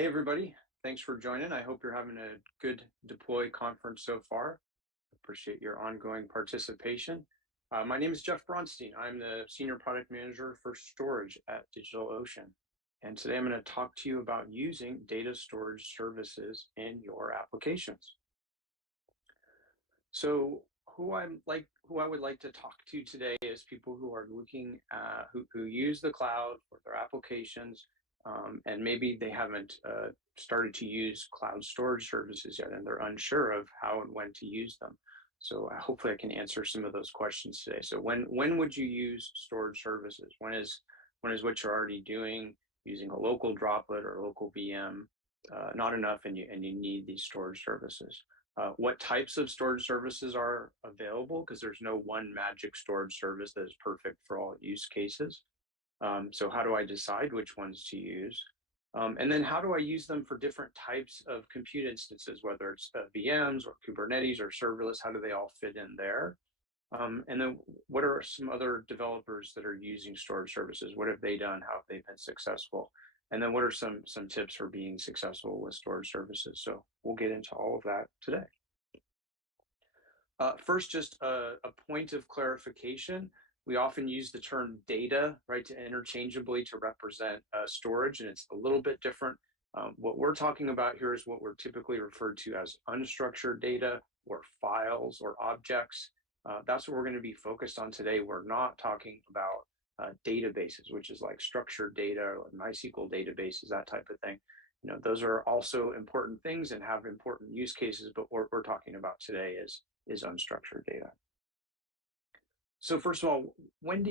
Hey everybody, thanks for joining. I hope you're having a good deploy conference so far. Appreciate your ongoing participation. My name is Jeff Braunstein. I'm the Senior Product Manager for Storage at DigitalOcean. And today I'm going to talk to you about using data storage services in your applications. So who I would like to talk to today is people who are looking at who use the cloud for their applications, and maybe they haven't started to use cloud storage services yet, and they're unsure of how and when to use them. So hopefully I can answer some of those questions today. So when would you use storage services? When is what you're already doing using a local droplet or local VM not enough, and you need these storage services? What types of storage services are available, because there's no one magic storage service that is perfect for all use cases. So how do I decide which ones to use? And then how do I use them for different types of compute instances, whether it's VMs or Kubernetes or serverless? How do they all fit in there? And then what are some other developers that are using storage services? What have they done? How have they been successful? And then what are some tips for being successful with storage services? So we'll get into all of that today. First, just a point of clarification. We often use the term data, right, to interchangeably to represent storage, and it's a little bit different. What we're talking about here is what we're typically referred to as unstructured data or files or objects. That's what we're going to be focused on today. We're not talking about databases, which is like structured data or MySQL databases, that type of thing. Those are also important things and have important use cases, but what we're talking about today is unstructured data. So first of all, when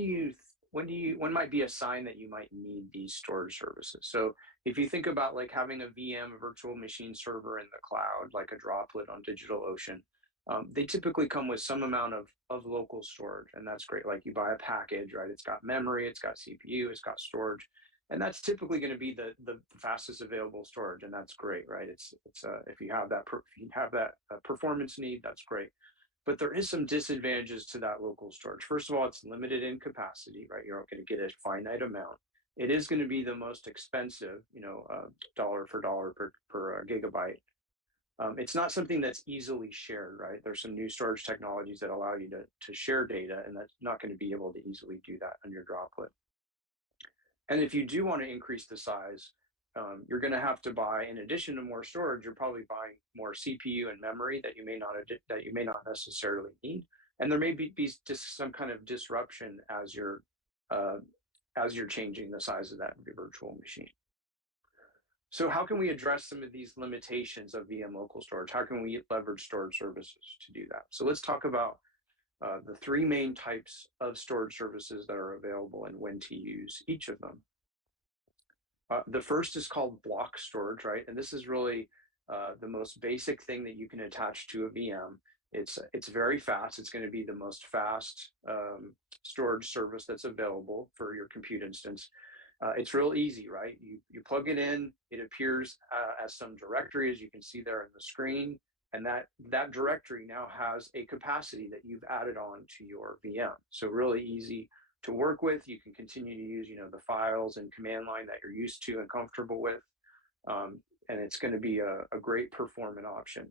might be a sign that you might need these storage services? So if you think about like having a VM, a virtual machine server in the cloud, like a droplet on DigitalOcean, they typically come with some amount of local storage, and that's great. Like you buy a package, right? It's got memory, it's got CPU, it's got storage, and that's typically going to be the fastest available storage, and that's great, right? It's if you have that performance need, that's great. But there is some disadvantages to that local storage. First of all, it's limited in capacity, right? You're not going to get a finite amount. It is going to be the most expensive, dollar for dollar per gigabyte. It's not something that's easily shared, right? There's some new storage technologies that allow you to share data, and that's not going to be able to easily do that on your droplet. And if you do want to increase the size, you're going to have to buy, in addition to more storage, you're probably buying more CPU and memory that you may not necessarily need, and there may be just some kind of disruption as you're changing the size of that virtual machine. So how can we address some of these limitations of VM local storage? How can we leverage storage services to do that? So let's talk about the three main types of storage services that are available and when to use each of them. The first is called block storage, right? And this is really the most basic thing that you can attach to a VM. It's very fast. It's going to be the most fast storage service that's available for your compute instance. It's real easy, right? You plug it in, it appears as some directory, as you can see there on the screen, and that directory now has a capacity that you've added on to your VM. So really easy to work with. You can continue to use, the files and command line that you're used to and comfortable with, and it's going to be a great performant option.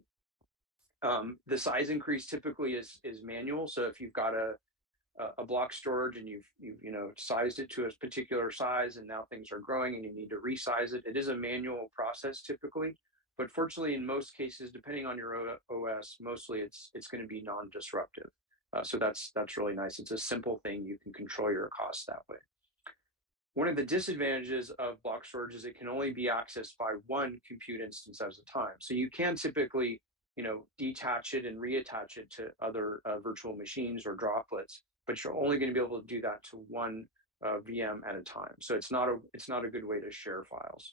The size increase typically is manual. So if you've got a block storage and you've sized it to a particular size, and now things are growing and you need to resize it, it is a manual process typically. But fortunately, in most cases, depending on your OS, mostly it's going to be non-disruptive. So that's really nice. It's a simple thing. You can control your costs that way. One of the disadvantages of block storage is it can only be accessed by one compute instance at a time. So you can typically, detach it and reattach it to other virtual machines or droplets, but you're only going to be able to do that to one VM at a time. So it's not a good way to share files.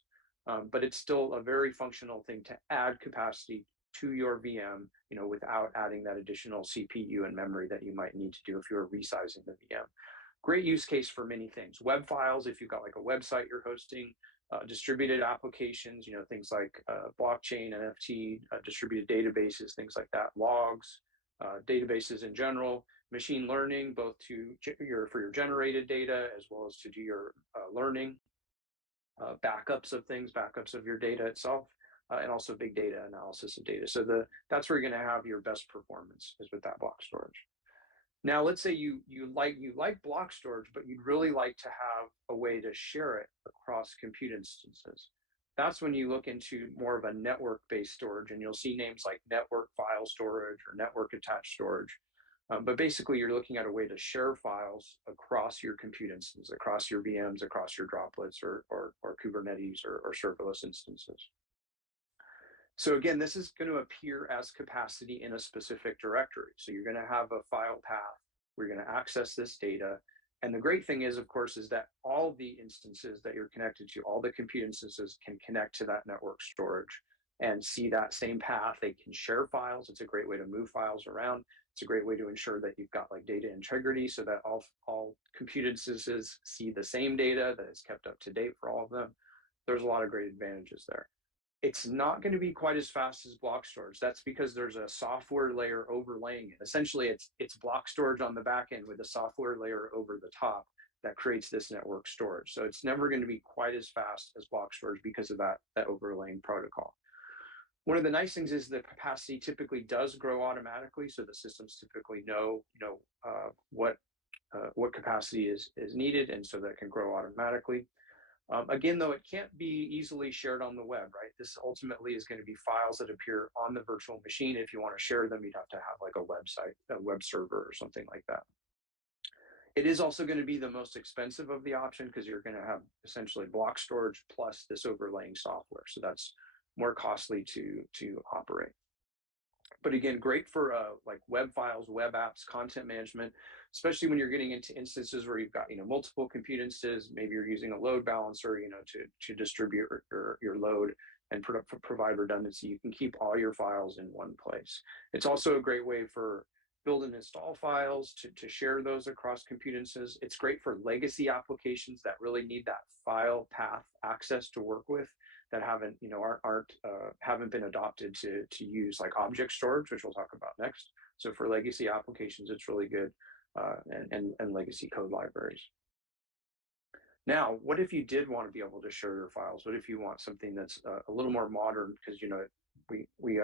But it's still a very functional thing to add capacity to your VM, without adding that additional CPU and memory that you might need to do if you're resizing the VM. Great use case for many things. Web files, if you've got like a website you're hosting, distributed applications, things like blockchain, NFT, distributed databases, things like that, logs, databases in general, machine learning, both for your generated data as well as to do your learning. backups of things, backups of your data itself, and also big data analysis of data. So that's where you're going to have your best performance is with that block storage. Now, let's say you like block storage, but you'd really like to have a way to share it across compute instances. That's when you look into more of a network-based storage, and you'll see names like network file storage or network attached storage. But basically, you're looking at a way to share files across your compute instance, across your VMs, across your droplets or Kubernetes or serverless instances. So again, this is going to appear as capacity in a specific directory. So you're going to have a file path. We're going to access this data. And the great thing is, of course, is that all the instances that you're connected to, all the compute instances can connect to that network storage and see that same path. They can share files. It's a great way to move files around. It's a great way to ensure that you've got like data integrity so that all compute instances see the same data, that it's kept up to date for all of them. There's a lot of great advantages there. It's not going to be quite as fast as block storage. That's because there's a software layer overlaying it. Essentially, it's block storage on the back end with a software layer over the top that creates this network storage. So it's never going to be quite as fast as block storage because of that overlaying protocol. One of the nice things is the capacity typically does grow automatically. So the systems typically know what capacity is needed, and so that can grow automatically. Again, though, it can't be easily shared on the web, right? This ultimately is going to be files that appear on the virtual machine. If you want to share them, you'd have to have like a website, a web server or something like that. It is also going to be the most expensive of the option because you're going to have essentially block storage plus this overlaying software. So that's more costly to operate. But again, great for like web files, web apps, content management, especially when you're getting into instances where you've got multiple compute instances. Maybe you're using a load balancer, to distribute your load and provide redundancy. You can keep all your files in one place. It's also a great way for build and install files to share those across compute instances. It's great for legacy applications that really need that file path access to work with, that haven't been adopted to use like object storage, which we'll talk about next. So for legacy applications, it's really good, and legacy code libraries. Now, what if you did want to be able to share your files? What if you want something that's a little more modern? Because we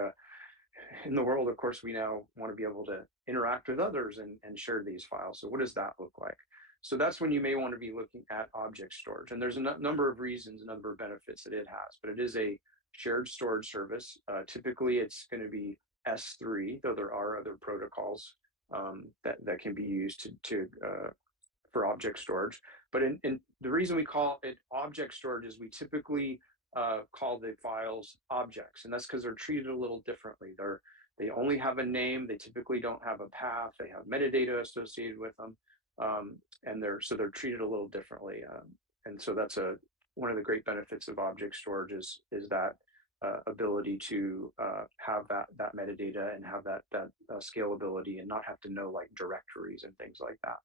in the world, of course, we now want to be able to interact with others and share these files. So what does that look like? So that's when you may want to be looking at object storage. And there's a number of reasons, a number of benefits that it has, but it is a shared storage service. Typically, it's going to be S3, though there are other protocols that can be used for object storage. But in the reason we call it object storage is we typically call the files objects, and that's because they're treated a little differently. They only have a name. They typically don't have a path. They have metadata associated with them. And they're treated a little differently, and so that's one of the great benefits of object storage is that ability to have that metadata and have that scalability and not have to know like directories and things like that.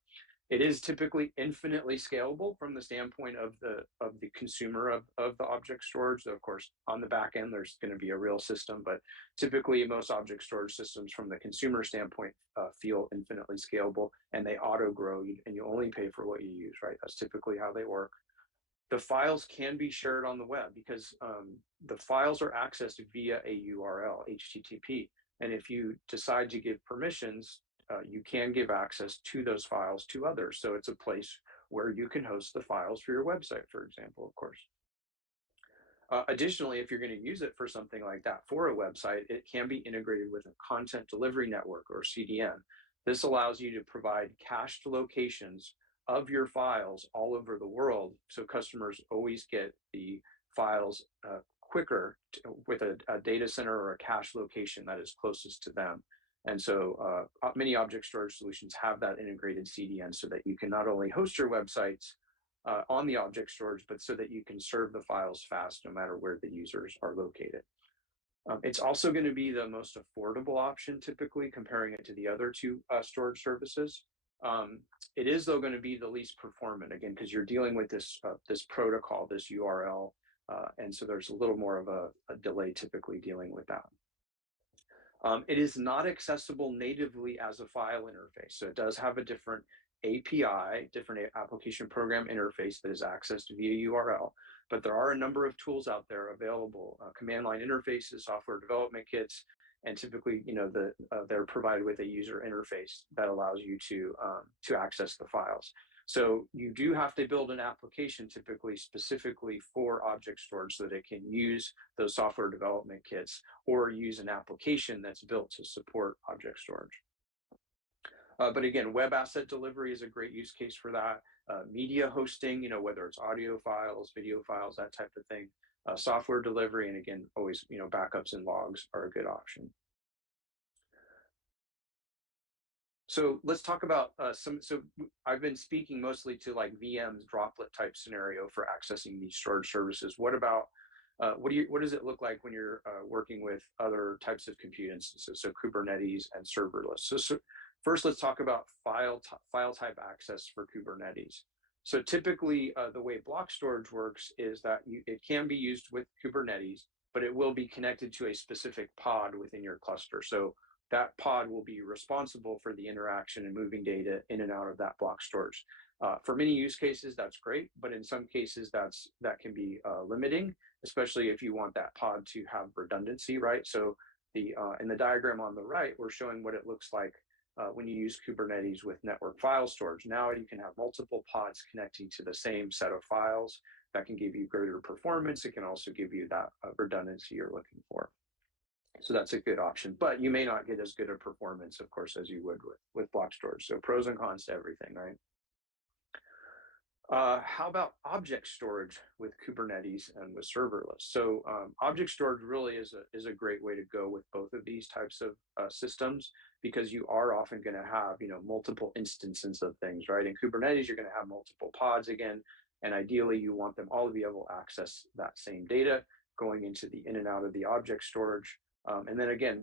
It is typically infinitely scalable from the standpoint of the consumer of the object storage. So of course, on the back end, there's going to be a real system, but typically most object storage systems from the consumer standpoint feel infinitely scalable, and they auto grow, and you only pay for what you use, right? That's typically how they work. The files can be shared on the web because the files are accessed via a URL, HTTP. And if you decide to give permissions, you can give access to those files to others. So it's a place where you can host the files for your website, for example, of course. Additionally, if you're going to use it for something like that for a website, it can be integrated with a content delivery network or CDN. This allows you to provide cached locations of your files all over the world, so customers always get the files quicker with a data center or a cache location that is closest to them. And so many object storage solutions have that integrated CDN so that you can not only host your websites on the object storage, but so that you can serve the files fast no matter where the users are located. It's also going to be the most affordable option, typically, comparing it to the other two storage services. It is, though, going to be the least performant, again, because you're dealing with this protocol, this URL, and so there's a little more of a delay typically dealing with that. It is not accessible natively as a file interface, so it does have a different API, different application program interface that is accessed via URL. But there are a number of tools out there available, command line interfaces, software development kits, and typically, they're provided with a user interface that allows you to access the files. So you do have to build an application typically specifically for object storage so that it can use those software development kits, or use an application that's built to support object storage. But again, web asset delivery is a great use case for that. Media hosting, whether it's audio files, video files, that type of thing. Software delivery, and again, always, backups and logs are a good option. So let's talk about so I've been speaking mostly to like VMs, droplet type scenario for accessing these storage services. What about, what does it look like when you're working with other types of compute instances, so Kubernetes and serverless? So first, let's talk about file type access for Kubernetes. So typically, the way block storage works is that it can be used with Kubernetes, but it will be connected to a specific pod within your cluster. So that pod will be responsible for the interaction and moving data in and out of that block storage. For many use cases, that's great, but in some cases, that can be limiting, especially if you want that pod to have redundancy, right? So in the diagram on the right, we're showing what it looks like when you use Kubernetes with network file storage. Now you can have multiple pods connecting to the same set of files. That can give you greater performance. It can also give you that redundancy you're looking for. So that's a good option, but you may not get as good a performance, of course, as you would with block storage. So pros and cons to everything, right? How about object storage with Kubernetes and with serverless? So object storage really is a great way to go with both of these types of systems, because you are often going to have multiple instances of things, right? In Kubernetes, you're going to have multiple pods again, and ideally you want them all to be able to access that same data going into the in and out of the object storage. And then again,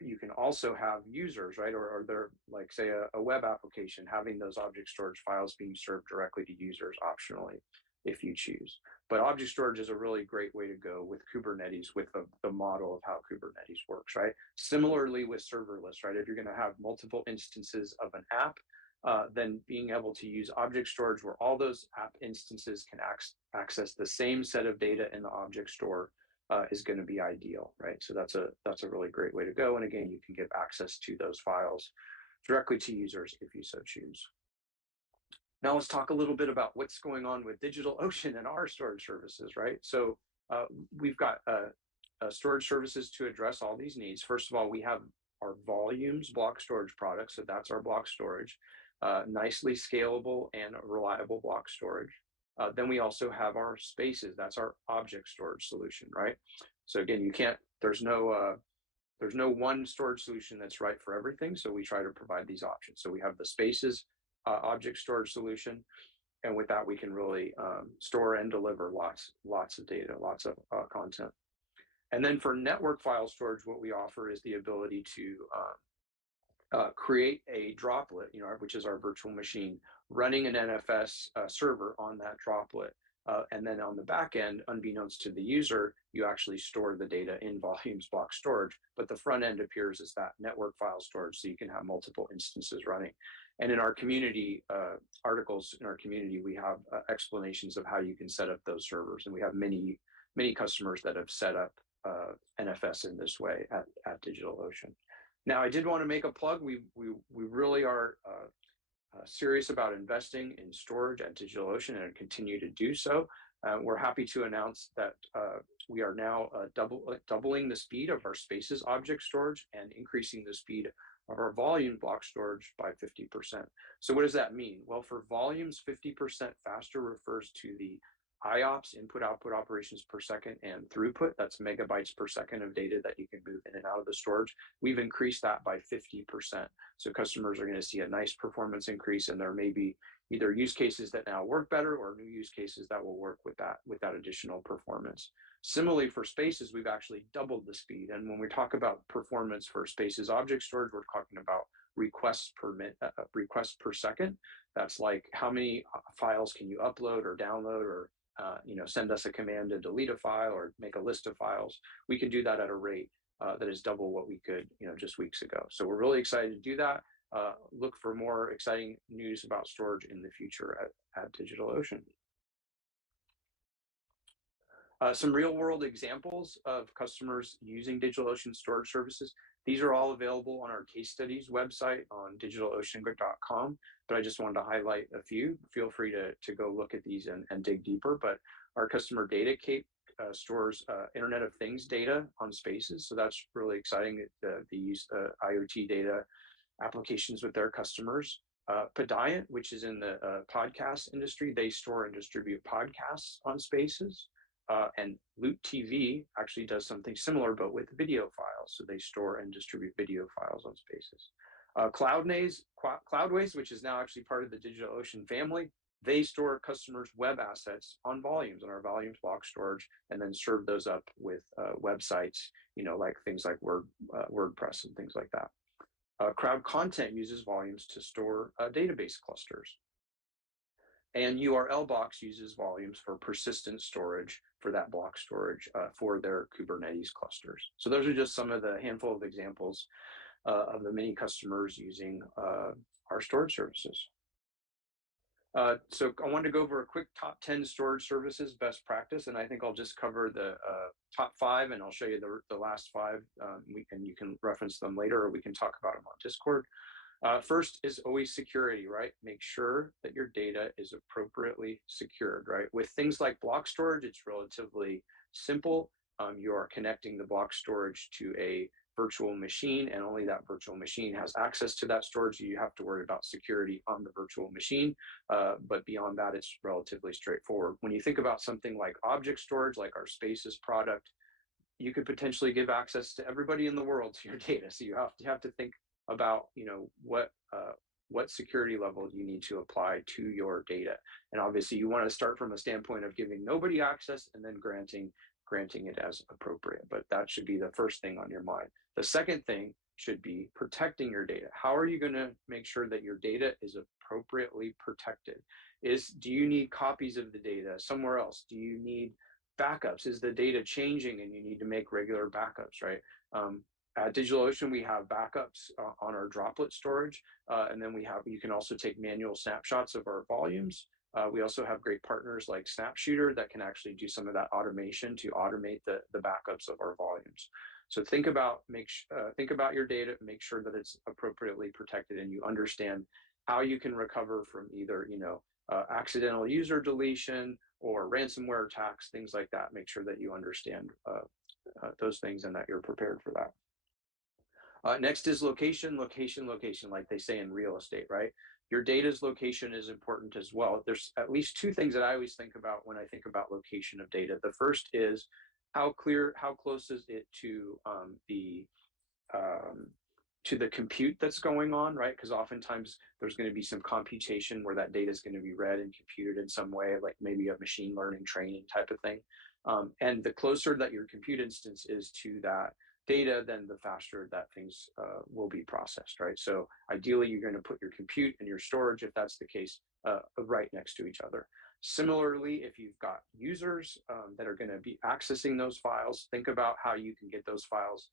you can also have users, right? Or they're like, say, a web application, having those object storage files being served directly to users optionally, if you choose. But object storage is a really great way to go with Kubernetes, with the model of how Kubernetes works, right? Similarly with serverless, right? If you're going to have multiple instances of an app, then being able to use object storage where all those app instances can access the same set of data in the object store is going to be ideal, right? So that's a really great way to go. And again, you can give access to those files directly to users if you so choose. Now let's talk a little bit about what's going on with DigitalOcean and our storage services, right? So we've got storage services to address all these needs. First of all, we have our volumes block storage product. So that's our block storage, nicely scalable and reliable block storage. Then we also have our spaces. That's our object storage solution, right? So again, there's no one storage solution that's right for everything. So we try to provide these options. So we have the spaces object storage solution, and with that we can really store and deliver lots of data, lots of content. And then for network file storage, what we offer is the ability to create a droplet, which is our virtual machine, running an NFS server on that droplet. And then on the back end, unbeknownst to the user, you actually store the data in volumes block storage, but the front end appears as that network file storage, so you can have multiple instances running. And in our community, articles in our community, we have explanations of how you can set up those servers. And we have many customers that have set up NFS in this way at DigitalOcean. Now, I did want to make a plug. We really are serious about investing in storage at DigitalOcean and continue to do so. We're happy to announce that we are now doubling the speed of our spaces object storage and increasing the speed of our volume block storage by 50%. So what does that mean? Well, for volumes, 50% faster refers to the IOPS, input output operations per second, and throughput, that's megabytes per second of data that you can move in and out of the storage. We've increased that by 50%. So customers are going to see a nice performance increase, and there may be either use cases that now work better or new use cases that will work with that additional performance. Similarly, for spaces, we've actually doubled the speed. And when we talk about performance for spaces object storage, we're talking about requests per second. That's like how many files can you upload or download, or send us a command to delete a file or make a list of files. We can do that at a rate that is double what we could, just weeks ago. So we're really excited to do that. look for more exciting news about storage in the future at DigitalOcean. Some real world examples of customers using DigitalOcean storage services. These are all available on our case studies website on digitalocean.com, but I just wanted to highlight a few. Feel free to go look at these and dig deeper. But our customer data cape stores Internet of Things data on spaces. So that's really exciting. They use IoT data applications with their customers. Podiant, which is in the podcast industry, they store and distribute podcasts on spaces. And Loot TV actually does something similar, but with video files. So they store and distribute video files on spaces. Cloudways, which is now actually part of the DigitalOcean family, they store customers' web assets on volumes, on our volumes block storage, and then serve those up with websites, like things like WordPress and things like that. Crowd Content uses volumes to store database clusters. And URL Box uses volumes for persistent storage for that block storage for their Kubernetes clusters. So those are just some of the handful of examples of the many customers using our storage services. So I wanted to go over a quick top 10 storage services best practice, and I think I'll just cover the top 5, and I'll show you the last 5, and you can reference them later, or we can talk about them on Discord. First is always security, right? Make sure that your data is appropriately secured, right? With things like block storage, it's relatively simple. You are connecting the block storage to a virtual machine, and only that virtual machine has access to that storage. So you have to worry about security on the virtual machine. But beyond that, it's relatively straightforward. When you think about something like object storage, like our Spaces product, you could potentially give access to everybody in the world to your data. So you have to think about what security level you need to apply to your data. And obviously you want to start from a standpoint of giving nobody access and then granting it as appropriate, but that should be the first thing on your mind. The second thing should be protecting your data. How are you going to make sure that your data is appropriately protected? Do you need copies of the data somewhere else? Do you need backups? Is the data changing and you need to make regular backups, right? At DigitalOcean, we have backups on our droplet storage, and then you can also take manual snapshots of our volumes. We also have great partners like SnapShooter that can actually do some of that automation to automate the backups of our volumes. So think about your data, make sure that it's appropriately protected, and you understand how you can recover from either accidental user deletion or ransomware attacks, things like that. Make sure that you understand those things and that you're prepared for that. Next is location, like they say in real estate, right? Your data's location is important as well. There's at least 2 things that I always think about when I think about location of data. The first is how close is it to the compute that's going on, right? Because oftentimes there's going to be some computation where that data is going to be read and computed in some way, like maybe a machine learning training type of thing. And the closer that your compute instance is to that data, then the faster that things will be processed, right? So ideally, you're going to put your compute and your storage, if that's the case, right next to each other. Similarly, if you've got users that are going to be accessing those files, think about how you can get those files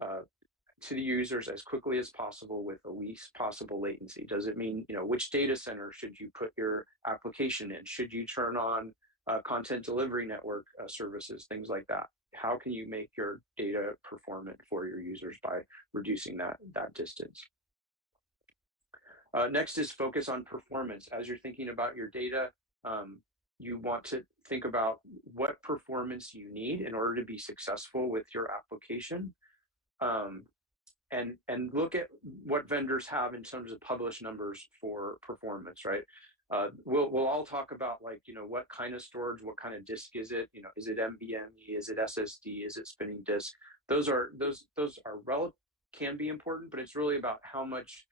to the users as quickly as possible with the least possible latency. Does it mean, which data center should you put your application in? Should you turn on content delivery network services, things like that? How can you make your data performant for your users by reducing that distance? Next is focus on performance. As you're thinking about your data, you want to think about what performance you need in order to be successful with your application. And look at what vendors have in terms of published numbers for performance, right? We'll all talk about what kind of storage, what kind of disk is it? Is it NVMe? Is it SSD? Is it spinning disk? Those can be important, but it's really about how much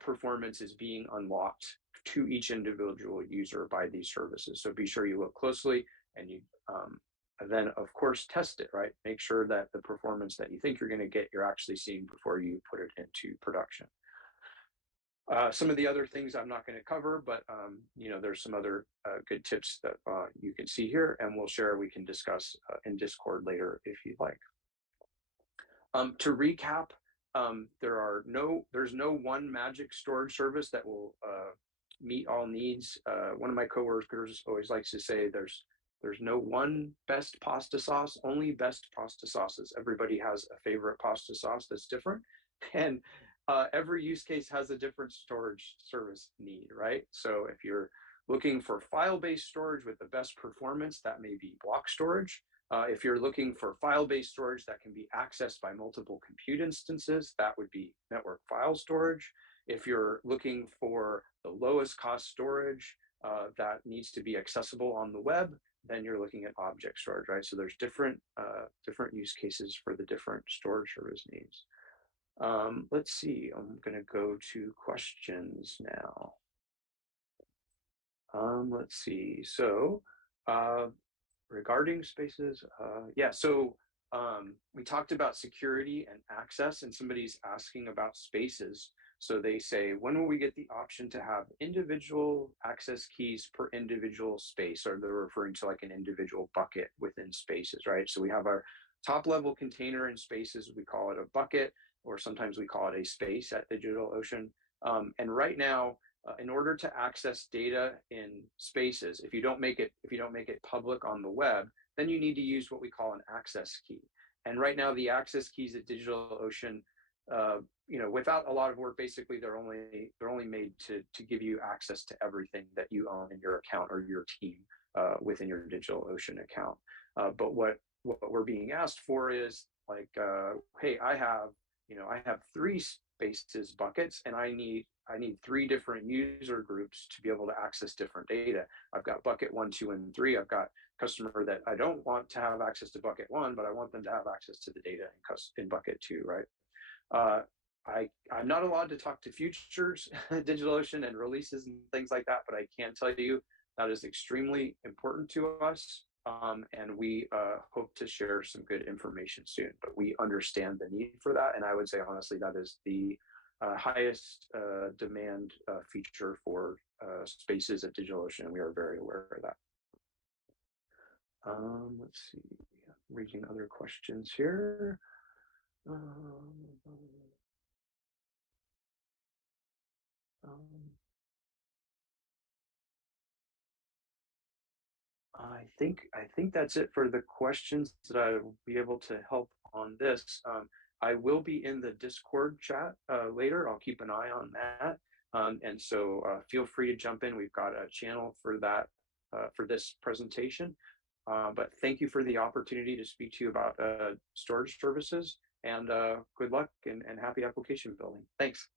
performance is being unlocked to each individual user by these services. So be sure you look closely, and you then of course test it, right? Make sure that the performance that you think you're going to get, you're actually seeing before you put it into production. Some of the other things I'm not going to cover, but there's some other good tips that you can see here, and we can discuss in Discord later if you'd like. To recap, there's no one magic storage service that will meet all needs. One of my coworkers always likes to say there's no one best pasta sauce, only best pasta sauces. Everybody has a favorite pasta sauce that's different, and every use case has a different storage service need, right? So if you're looking for file-based storage with the best performance, that may be block storage. If you're looking for file-based storage that can be accessed by multiple compute instances, that would be network file storage. If you're looking for the lowest cost storage that needs to be accessible on the web, then you're looking at object storage, right? So there's different use cases for the different storage service needs. Let's see, I'm gonna go to questions now. Let's see, so regarding spaces, yeah, so we talked about security and access, and somebody's asking about spaces. So they say, when will we get the option to have individual access keys per individual space? Or they're referring to like an individual bucket within spaces, right? So we have our top level container in spaces, we call it a bucket, or sometimes we call it a space at DigitalOcean. And right now, in order to access data in spaces, if you don't make it public on the web, then you need to use what we call an access key. And right now, the access keys at DigitalOcean, without a lot of work, basically they're only made to give you access to everything that you own in your account or your team within your DigitalOcean account. But what we're being asked for is like, hey, I have 3 spaces buckets, and I need 3 different user groups to be able to access different data. I've got bucket 1, 2, and 3. I've got customer that I don't want to have access to bucket 1, but I want them to have access to the data in bucket 2, right? I'm not allowed to talk to futures DigitalOcean and releases and things like that, but I can tell you that is extremely important to us. And we hope to share some good information soon, but we understand the need for that. And I would say, honestly, that is the highest demand feature for spaces at DigitalOcean. We are very aware of that. Let's see, reading other questions here. I think that's it for the questions that I will be able to help on this. I will be in the Discord chat later. I'll keep an eye on that. And so feel free to jump in. We've got a channel for that, for this presentation. But thank you for the opportunity to speak to you about storage services, and good luck and happy application building. Thanks.